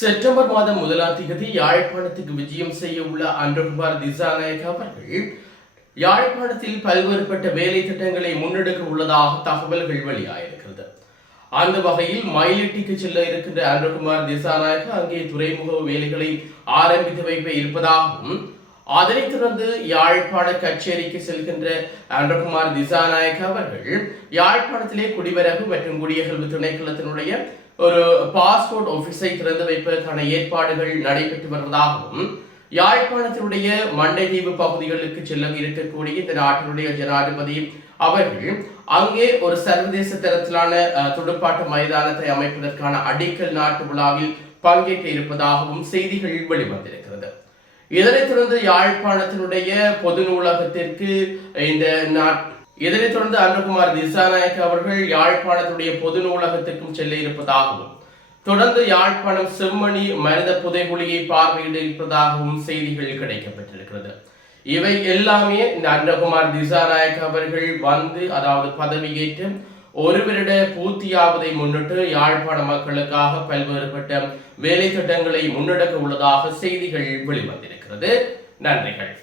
September மாதம் முதலாம் தேதி யாழ்ப்பாணத்துக்கு விஜயம் செய்ய உள்ள அன்றகுமார் திசாநாயக் அவர்கள் யாழ்ப்பாணத்தில் பல்வேறுபட்ட வேலை திட்டங்களை முன்னெடுக்க உள்ளதாக தகவல்கள் வெளியாயிருக்கிறது. அந்த வகையில் மயிலிட்டிக்கு செல்ல இருக்கின்ற அன்றகுமார் திசாநாயக் அங்கே துறைமுக வேலைகளை ஆரம்பித்து வைக்க இருப்பதாகவும் அதனைத் தொடர்ந்து யாழ்ப்பாண கச்சேரிக்கு செல்கின்ற அன்றகுமார் திசாநாயக் அவர்கள் யாழ்ப்பாணத்திலே குடிவரவு மற்றும் குடியகல்வு திணைக்களத்தினுடைய ஒரு பாஸ்போர்ட் ஆபீஸை திறந்து வைப்பதற்கான ஏற்பாடுகள் நடைபெற்று வருவதாகவும் யாழ்ப்பாணத்தினுடைய மண்டைதீவு பகுதிகளுக்கு செல்ல இருக்கக்கூடிய இந்த நாட்டினுடைய ஜனாதிபதி அவர்கள் அங்கே ஒரு சர்வதேச தரத்திலான அஹ், துடுப்பாட்ட மைதானத்தை அமைப்பதற்கான அடிக்கல் நாட்டு விழாவில் பங்கேற்க இருப்பதாகவும் செய்திகள் வெளிவந்திருக்கிறது. இதனைத் தொடர்ந்து யாழ்ப்பாணத்தினுடைய பொது நூலகத்திற்கு இந்த இதனைத் தொடர்ந்து அன்றகுமார் திசாநாயக் அவர்கள் யாழ்ப்பாணத்துடைய பொது நூலகத்திற்கும் செல்ல இருப்பதாகவும் தொடர்ந்து யாழ்ப்பாணம் செம்மணி மனித புதைகுழியை பார்வையிட இருப்பதாகவும் செய்திகள் கிடைக்கப்பட்டிருக்கிறது. இவை எல்லாமே இந்த அன்றகுமார் திசாநாயக் அவர்கள் வந்து அதாவது பதவியேற்று ஒரு வருட பூர்த்தியாவதை முன்னிட்டு யாழ்ப்பாண மக்களுக்காக பல்வேறுபட்ட வேலை திட்டங்களை முன்னெடுக்க உள்ளதாக செய்திகள் வெளிவந்திருக்கிறது. நன்றிகள்.